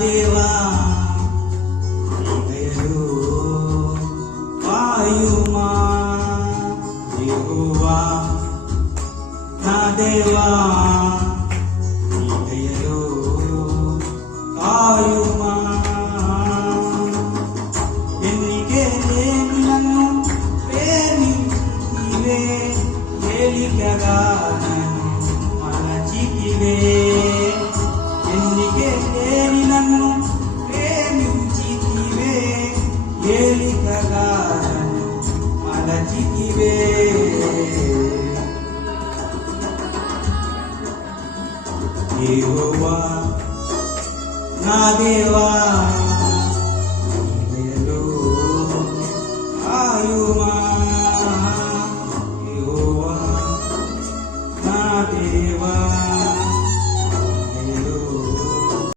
దేవా దయలు వాయుమా యెహోవా నా దేవా దయలు వాయుమా ఎన్నికే లేని నన్ను ప్రేమించితివే ఏలికగా నన్ను మలచితివే ఎన్నికే లేని నన్ను ప్రేమించితివే ఏలికగా నన్ను మలచితివే యెహోవా నా దేవా